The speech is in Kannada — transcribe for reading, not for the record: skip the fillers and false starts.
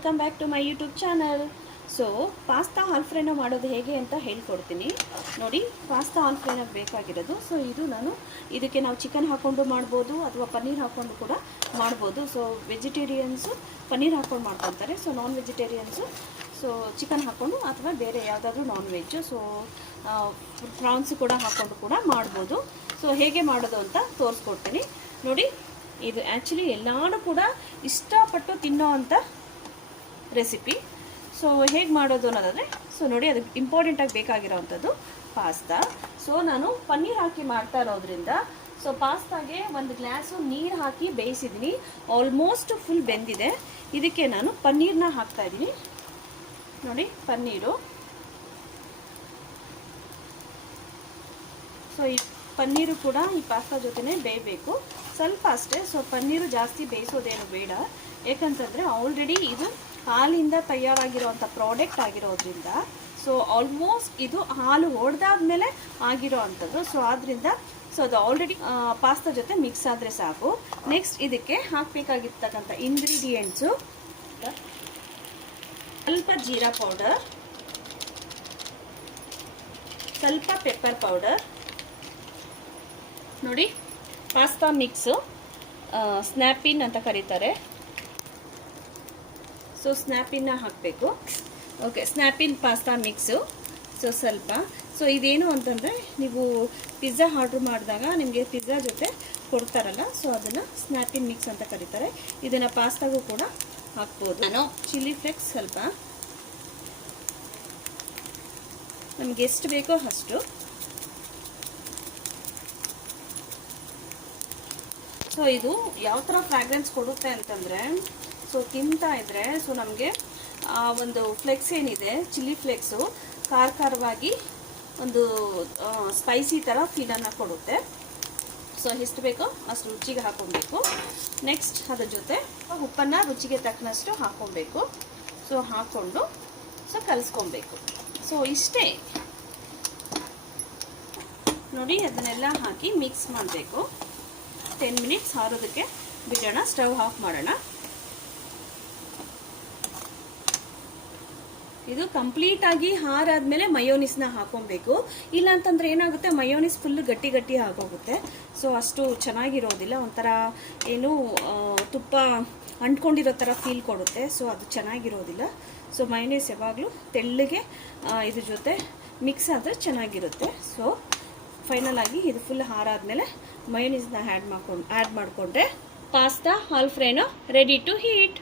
Welcome back to my YouTube channel. So pasta Alfredo ಮಾಡೋದು ಹೇಗೆ ಅಂತ ಹೇಳ್ಕೊಡ್ತೀನಿ ನೋಡಿ. ಪಾಸ್ತಾ ಆಲ್ಫ್ರೆಡೋಗೆ ಬೇಕಾಗಿರೋದು, ಸೊ ಇದು ಇದಕ್ಕೆ ನಾವು ಚಿಕನ್ ಹಾಕ್ಕೊಂಡು ಮಾಡ್ಬೋದು ಅಥವಾ ಪನ್ನೀರ್ ಹಾಕ್ಕೊಂಡು ಕೂಡ ಮಾಡ್ಬೋದು. ಸೊ ವೆಜಿಟೇರಿಯನ್ಸು ಪನ್ನೀರ್ ಹಾಕ್ಕೊಂಡು ಮಾಡ್ಕೊತಾರೆ, ಸೊ ನಾನ್ ವೆಜಿಟೇರಿಯನ್ಸು ಸೊ ಚಿಕನ್ ಹಾಕ್ಕೊಂಡು ಅಥವಾ ಬೇರೆ ಯಾವುದಾದ್ರೂ ನಾನ್ ವೆಜ್ಜು, ಸೊ ಪ್ರಾನ್ಸು ಕೂಡ ಹಾಕ್ಕೊಂಡು ಕೂಡ ಮಾಡ್ಬೋದು. ಸೊ ಹೇಗೆ ಮಾಡೋದು ಅಂತ ತೋರಿಸ್ಕೊಡ್ತೀನಿ ನೋಡಿ. ಇದು ಆ್ಯಕ್ಚುಲಿ ಎಲ್ಲರೂ ಕೂಡ ಇಷ್ಟಪಟ್ಟು ತಿನ್ನೋ ಅಂಥ ರೆಸಿಪಿ. ಸೊ ಹೇಗೆ ಮಾಡೋದು ಅನ್ನೋದಾದರೆ, ಸೊ ನೋಡಿ, ಅದು ಇಂಪಾರ್ಟೆಂಟಾಗಿ ಬೇಕಾಗಿರೋವಂಥದ್ದು ಪಾಸ್ತಾ. ಸೊ ನಾನು ಪನ್ನೀರ್ ಹಾಕಿ ಮಾಡ್ತಾ ಇರೋದ್ರಿಂದ ಸೊ ಪಾಸ್ತಾಗೆ ಒಂದು ಗ್ಲಾಸು ನೀರು ಹಾಕಿ ಬೇಯಿಸಿದ್ದೀನಿ. ಆಲ್ಮೋಸ್ಟ್ ಫುಲ್ ಬೆಂದಿದೆ. ಇದಕ್ಕೆ ನಾನು ಪನ್ನೀರನ್ನ ಹಾಕ್ತಾಯಿದ್ದೀನಿ ನೋಡಿ. ಪನ್ನೀರು, ಸೊ ಈ ಪನ್ನೀರು ಕೂಡ ಈ ಪಾಸ್ತಾ ಜೊತೆನೇ ಬೇಯಬೇಕು ಸ್ವಲ್ಪ ಅಷ್ಟೇ. ಸೊ ಪನ್ನೀರು ಜಾಸ್ತಿ ಬೇಯಿಸೋದೇನು ಬೇಡ, ಏಕೆಂತಂದರೆ ಆಲ್ರೆಡಿ ಇದು ಹಾಲಿಂದ ತಯಾರಾಗಿರೋವಂಥ ಪ್ರಾಡಕ್ಟ್ ಆಗಿರೋದ್ರಿಂದ, ಸೊ ಆಲ್ಮೋಸ್ಟ್ ಇದು ಹಾಲು ಹೊಡೆದಾದ್ಮೇಲೆ ಆಗಿರೋ ಅಂಥದ್ದು. ಸೊ ಆದ್ದರಿಂದ ಸೊ ಅದು ಆಲ್ರೆಡಿ ಪಾಸ್ತಾ ಜೊತೆ ಮಿಕ್ಸ್ ಆದರೆ ಸಾಕು. ನೆಕ್ಸ್ಟ್ ಇದಕ್ಕೆ ಹಾಕಬೇಕಾಗಿರ್ತಕ್ಕಂಥ ಇಂಗ್ರೀಡಿಯೆಂಟ್ಸು, ಸ್ವಲ್ಪ ಜೀರಾ ಪೌಡರ್, ಸ್ವಲ್ಪ ಪೆಪ್ಪರ್ ಪೌಡರ್ ನೋಡಿ. ಪಾಸ್ತಾ ಮಿಕ್ಸು ಸ್ನ್ಯಾಪಿನ್ ಅಂತ ಕರೀತಾರೆ. ಸೊ ಸ್ನ್ಯಾಪಿನ್ನ ಹಾಕಬೇಕು. ಓಕೆ, ಸ್ನ್ಯಾಪಿನ್ ಪಾಸ್ತಾ ಮಿಕ್ಸು ಸೊ ಸ್ವಲ್ಪ. ಸೊ ಇದೇನು ಅಂತಂದರೆ, ನೀವು ಪಿಜ್ಜಾ ಆರ್ಡ್ರ್ ಮಾಡಿದಾಗ ನಿಮಗೆ ಪಿಜ್ಜಾ ಜೊತೆ ಕೊಡ್ತಾರಲ್ಲ, ಸೊ ಅದನ್ನು ಸ್ನ್ಯಾಪಿನ್ ಮಿಕ್ಸ್ ಅಂತ ಕರೀತಾರೆ. ಇದನ್ನು ಪಾಸ್ತಾಗೂ ಕೂಡ ಹಾಕ್ಬೋದು. ನಾನು ಚಿಲ್ಲಿ ಫ್ಲೇಕ್ಸ್ ಸ್ವಲ್ಪ, ನಮಗೆ ಎಷ್ಟು ಬೇಕೋ ಅಷ್ಟು. ಸೊ ಇದು ಯಾವ ಥರ ಫ್ರಾಗ್ರೆನ್ಸ್ ಕೊಡುತ್ತೆ ಅಂತಂದರೆ, ಸೊ ತಿಂತಾ ಇದ್ದರೆ ಸೊ ನಮಗೆ ಒಂದು ಫ್ಲೆಕ್ಸ್ ಏನಿದೆ ಚಿಲ್ಲಿ ಫ್ಲೆಕ್ಸು ಖಾರವಾಗಿ ಒಂದು ಸ್ಪೈಸಿ ಥರ ಫೀಲನ್ನು ಕೊಡುತ್ತೆ. ಸೊ ಎಷ್ಟು ಬೇಕೋ ಅಷ್ಟು ರುಚಿಗೆ ಹಾಕ್ಕೊಬೇಕು. ನೆಕ್ಸ್ಟ್ ಅದ್ರ ಜೊತೆ ಉಪ್ಪನ್ನು ರುಚಿಗೆ ತಕ್ಕನಷ್ಟು ಹಾಕ್ಕೊಬೇಕು. ಸೊ ಹಾಕ್ಕೊಂಡು ಸೊ ಕಲಿಸ್ಕೊಬೇಕು. ಸೊ ಇಷ್ಟೇ ನೋಡಿ. ಅದನ್ನೆಲ್ಲ ಹಾಕಿ ಮಿಕ್ಸ್ ಮಾಡಬೇಕು. 10 ಮಿನಿಟ್ಸ್ ಹಾರೋದಕ್ಕೆ ಬಿಡೋಣ. ಸ್ಟವ್ ಆಫ್ ಮಾಡೋಣ. ಇದು ಕಂಪ್ಲೀಟಾಗಿ ಹಾರಾದ್ಮೇಲೆ ಮಯೋನಿಸ್ನ ಹಾಕೊಬೇಕು. ಇಲ್ಲ ಅಂತಂದರೆ ಏನಾಗುತ್ತೆ, ಮಯೋನಿಸ್ ಫುಲ್ಲು ಗಟ್ಟಿ ಗಟ್ಟಿ ಆಗೋಗುತ್ತೆ. ಸೊ ಅಷ್ಟು ಚೆನ್ನಾಗಿರೋದಿಲ್ಲ, ಒಂಥರ ಏನು ತುಪ್ಪ ಅಂಟ್ಕೊಂಡಿರೋ ಥರ ಫೀಲ್ ಕೊಡುತ್ತೆ. ಸೊ ಅದು ಚೆನ್ನಾಗಿರೋದಿಲ್ಲ. ಸೊ ಮಯೋನಿಸ್ ಯಾವಾಗಲೂ ತೆಳ್ಳಗೆ ಇದ್ರ ಜೊತೆ ಮಿಕ್ಸ್ ಆದರೆ ಚೆನ್ನಾಗಿರುತ್ತೆ. ಸೊ ಫೈನಲ್ ಆಗಿ ಇದು ಫುಲ್ ಹಾರಾದ್ಮೇಲೆ ಮಯೋನೀಸ್ನ ಆ್ಯಡ್ ಮಾಡಿಕೊಂಡ್ರೆ pasta Alfredo ready to heat.